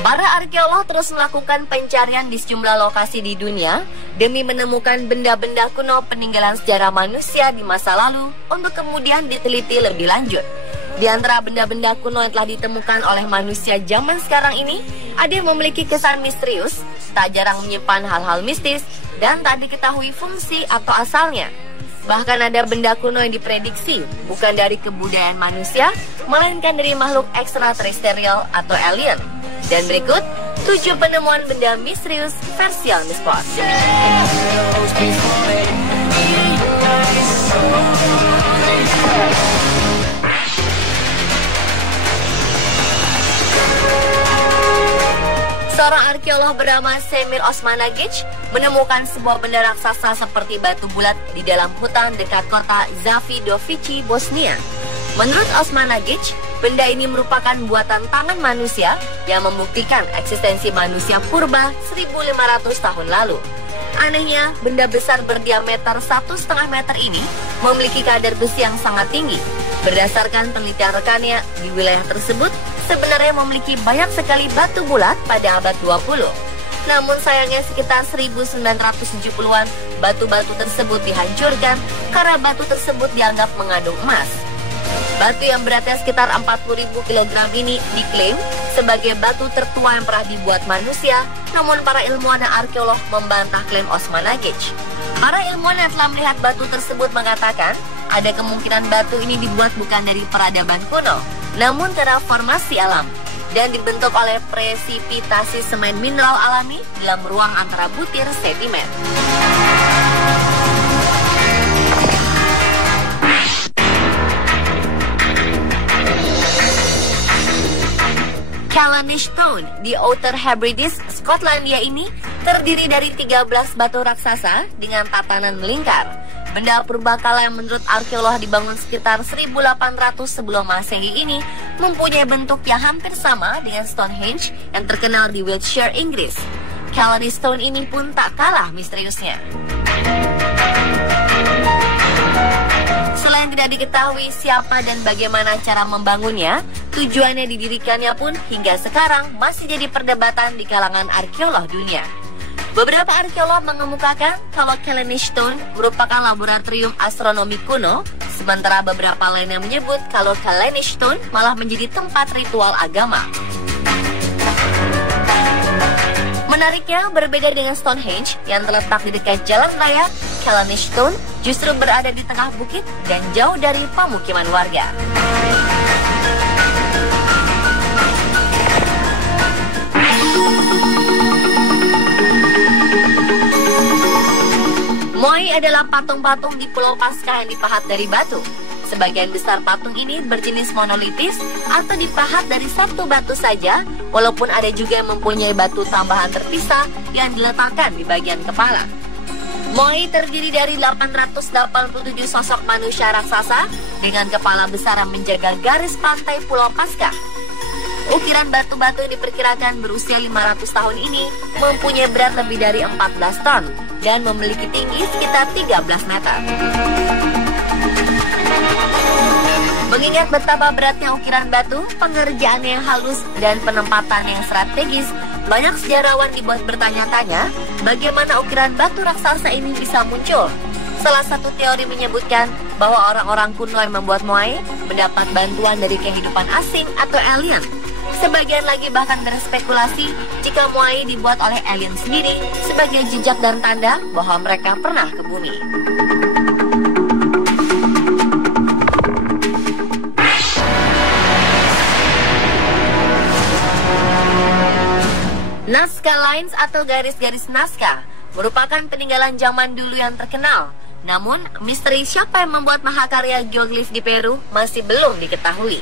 Para arkeolog terus melakukan pencarian di sejumlah lokasi di dunia demi menemukan benda-benda kuno peninggalan sejarah manusia di masa lalu untuk kemudian diteliti lebih lanjut. Di antara benda-benda kuno yang telah ditemukan oleh manusia zaman sekarang ini, ada yang memiliki kesan misterius, tak jarang menyimpan hal-hal mistis, dan tak diketahui fungsi atau asalnya. Bahkan ada benda kuno yang diprediksi bukan dari kebudayaan manusia, melainkan dari makhluk ekstraterestrial atau alien. Dan berikut 7 penemuan benda misterius versi Mispot. Seorang arkeolog bernama Semir Osmanagic menemukan sebuah benda raksasa seperti batu bulat di dalam hutan dekat kota Zavidovici, Bosnia. Menurut Osmanagic, benda ini merupakan buatan tangan manusia yang membuktikan eksistensi manusia purba 1500 tahun lalu. Anehnya, benda besar berdiameter 1,5 meter ini memiliki kadar besi yang sangat tinggi. Berdasarkan penelitian rekannya, di wilayah tersebut sebenarnya memiliki banyak sekali batu bulat pada abad 20. Namun sayangnya sekitar 1970-an batu-batu tersebut dihancurkan karena batu tersebut dianggap mengandung emas. Batu yang beratnya sekitar 40.000 kg ini diklaim sebagai batu tertua yang pernah dibuat manusia, namun para ilmuwan dan arkeolog membantah klaim Osmanagic. Para ilmuwan yang telah melihat batu tersebut mengatakan ada kemungkinan batu ini dibuat bukan dari peradaban kuno, namun karena formasi alam dan dibentuk oleh presipitasi semen mineral alami dalam ruang antara butir sedimen. Callanish Stone di Outer Hebrides, Skotlandia ini terdiri dari 13 batu raksasa dengan tatanan melingkar. Benda purbakala yang menurut arkeolog dibangun sekitar 1800 sebelum Masehi ini mempunyai bentuk yang hampir sama dengan Stonehenge yang terkenal di Wiltshire, Inggris. Callanish Stone ini pun tak kalah misteriusnya. Selain tidak diketahui siapa dan bagaimana cara membangunnya, tujuannya didirikannya pun hingga sekarang masih jadi perdebatan di kalangan arkeolog dunia. Beberapa arkeolog mengemukakan kalau Callanish Stone merupakan laboratorium astronomi kuno, sementara beberapa lainnya menyebut kalau Callanish Stone malah menjadi tempat ritual agama. Menariknya, berbeda dengan Stonehenge yang terletak di dekat jalan raya, Callanish Stone justru berada di tengah bukit dan jauh dari pemukiman warga. Moai adalah patung-patung di Pulau Paskah yang dipahat dari batu. Sebagian besar patung ini berjenis monolitis atau dipahat dari satu batu saja, walaupun ada juga yang mempunyai batu tambahan terpisah yang diletakkan di bagian kepala. Moai terdiri dari 887 sosok manusia raksasa dengan kepala besar yang menjaga garis pantai Pulau Paskah. Ukiran batu-batu yang diperkirakan berusia 500 tahun ini mempunyai berat lebih dari 14 ton dan memiliki tinggi sekitar 13 meter. Mengingat betapa beratnya ukiran batu, pengerjaannya yang halus dan penempatannya yang strategis, banyak sejarawan dibuat bertanya-tanya bagaimana ukiran batu raksasa ini bisa muncul. Salah satu teori menyebutkan bahwa orang-orang kuno yang membuat Moai mendapat bantuan dari kehidupan asing atau alien. Sebagian lagi bahkan berspekulasi jika Moai dibuat oleh alien sendiri sebagai jejak dan tanda bahwa mereka pernah ke bumi. Nazca Lines atau garis-garis Nazca merupakan peninggalan zaman dulu yang terkenal. Namun, misteri siapa yang membuat mahakarya geoglif di Peru masih belum diketahui.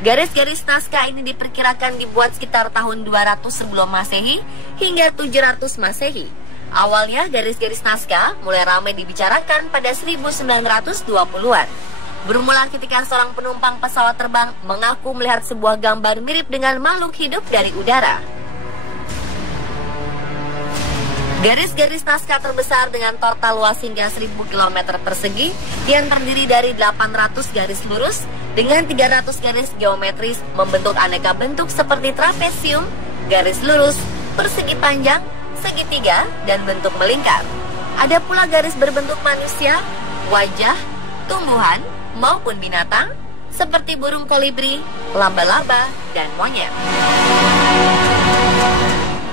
Garis-garis Nazca ini diperkirakan dibuat sekitar tahun 200 sebelum Masehi hingga 700 Masehi. Awalnya, garis-garis Nazca mulai ramai dibicarakan pada 1920-an. Bermula ketika seorang penumpang pesawat terbang mengaku melihat sebuah gambar mirip dengan makhluk hidup dari udara. Garis-garis Nazca terbesar dengan total luas hingga 1000 km persegi yang terdiri dari 800 garis lurus dengan 300 garis geometris membentuk aneka bentuk seperti trapesium, garis lurus, persegi panjang, segitiga, dan bentuk melingkar. Ada pula garis berbentuk manusia, wajah, tumbuhan, maupun binatang seperti burung kolibri, laba-laba, dan monyet.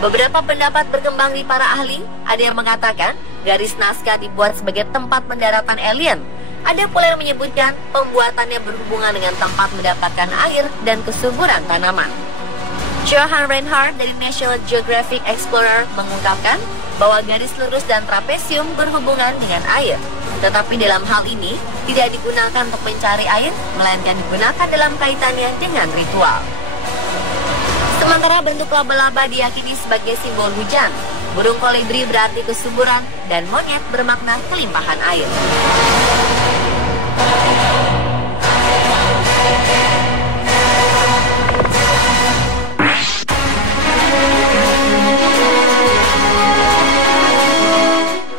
Beberapa pendapat berkembang di para ahli. Ada yang mengatakan garis Nazca dibuat sebagai tempat pendaratan alien. Ada pula yang menyebutkan pembuatannya berhubungan dengan tempat mendapatkan air dan kesuburan tanaman. Johan Reinhardt dari National Geographic Explorer mengungkapkan bahwa garis lurus dan trapesium berhubungan dengan air. Tetapi dalam hal ini tidak digunakan untuk mencari air, melainkan digunakan dalam kaitannya dengan ritual. Sementara bentuk laba-laba diyakini sebagai simbol hujan, burung kolibri berarti kesuburan, dan monyet bermakna kelimpahan air.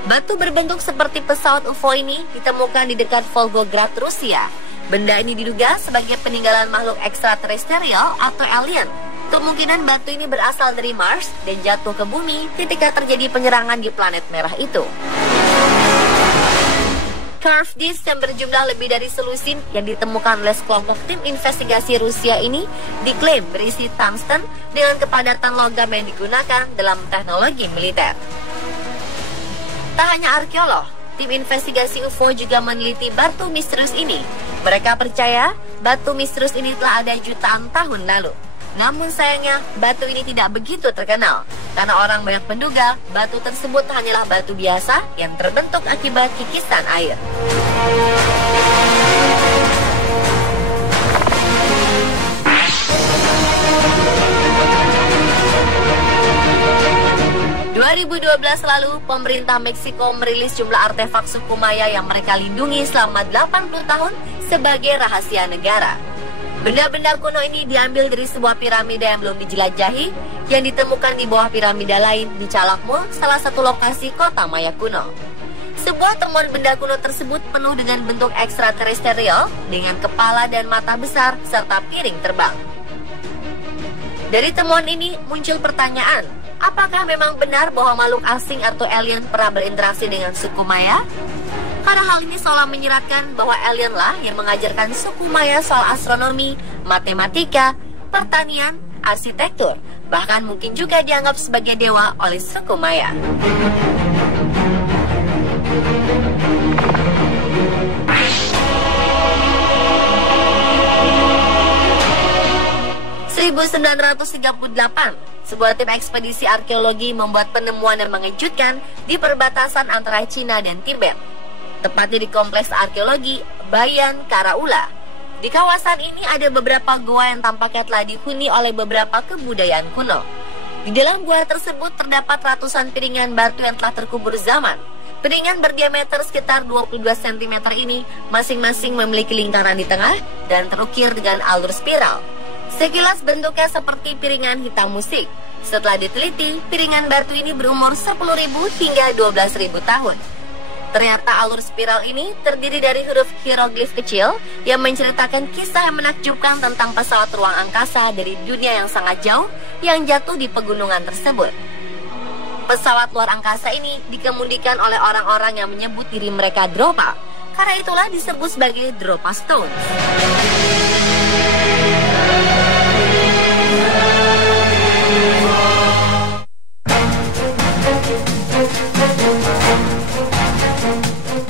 Batu berbentuk seperti pesawat UFO ini ditemukan di dekat Volgograd, Rusia. Benda ini diduga sebagai peninggalan makhluk ekstraterestrial atau alien. Kemungkinan batu ini berasal dari Mars dan jatuh ke bumi ketika terjadi penyerangan di planet merah itu. Carved disc yang berjumlah lebih dari selusin yang ditemukan oleh sekelompok tim investigasi Rusia ini diklaim berisi tungsten dengan kepadatan logam yang digunakan dalam teknologi militer. Tak hanya arkeolog, tim investigasi UFO juga meneliti batu misterius ini. Mereka percaya batu misterius ini telah ada jutaan tahun lalu. Namun sayangnya, batu ini tidak begitu terkenal, karena orang banyak menduga batu tersebut hanyalah batu biasa yang terbentuk akibat kikisan air. ...2012 lalu, pemerintah Meksiko merilis jumlah artefak suku Maya yang mereka lindungi selama 80 tahun sebagai rahasia negara. Benda-benda kuno ini diambil dari sebuah piramida yang belum dijelajahi yang ditemukan di bawah piramida lain di Calakmul, salah satu lokasi kota Maya kuno. Sebuah temuan benda kuno tersebut penuh dengan bentuk ekstraterestrial dengan kepala dan mata besar serta piring terbang. Dari temuan ini muncul pertanyaan, apakah memang benar bahwa makhluk asing atau alien pernah berinteraksi dengan suku Maya? Karena hal ini seolah menyiratkan bahwa alienlah yang mengajarkan suku Maya soal astronomi, matematika, pertanian, arsitektur, bahkan mungkin juga dianggap sebagai dewa oleh suku Maya. ...1938, sebuah tim ekspedisi arkeologi membuat penemuan yang mengejutkan di perbatasan antara Cina dan Tibet. Tepatnya di kompleks arkeologi Bayan Karaula. Di kawasan ini ada beberapa gua yang tampaknya telah dihuni oleh beberapa kebudayaan kuno. Di dalam gua tersebut terdapat ratusan piringan batu yang telah terkubur zaman. Piringan berdiameter sekitar 22 cm ini masing-masing memiliki lingkaran di tengah dan terukir dengan alur spiral. Sekilas bentuknya seperti piringan hitam musik. Setelah diteliti, piringan batu ini berumur 10.000 hingga 12.000 tahun. Ternyata alur spiral ini terdiri dari huruf hieroglif kecil yang menceritakan kisah yang menakjubkan tentang pesawat ruang angkasa dari dunia yang sangat jauh yang jatuh di pegunungan tersebut. Pesawat luar angkasa ini dikemudikan oleh orang-orang yang menyebut diri mereka Dropa. Karena itulah disebut sebagai Dropa Stone.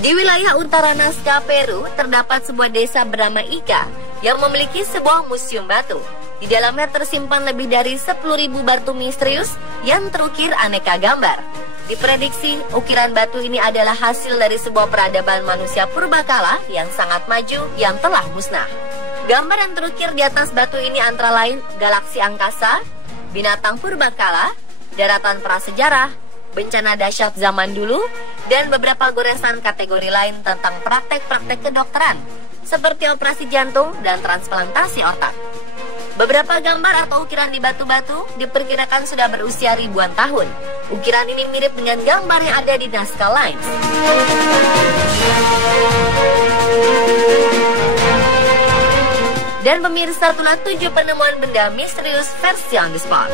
Di wilayah utara Nazca, Peru, terdapat sebuah desa bernama Ica yang memiliki sebuah museum batu. Di dalamnya tersimpan lebih dari 10.000 batu misterius yang terukir aneka gambar. Diprediksi, ukiran batu ini adalah hasil dari sebuah peradaban manusia purbakala yang sangat maju yang telah musnah. Gambar yang terukir di atas batu ini antara lain galaksi angkasa, binatang purbakala, daratan prasejarah, bencana dahsyat zaman dulu, dan beberapa goresan kategori lain tentang praktek-praktek kedokteran, seperti operasi jantung dan transplantasi otak. Beberapa gambar atau ukiran di batu-batu diperkirakan sudah berusia ribuan tahun. Ukiran ini mirip dengan gambar yang ada di Nazca Lines. Dan pemirsa, itulah 7 penemuan benda misterius versi on the spot.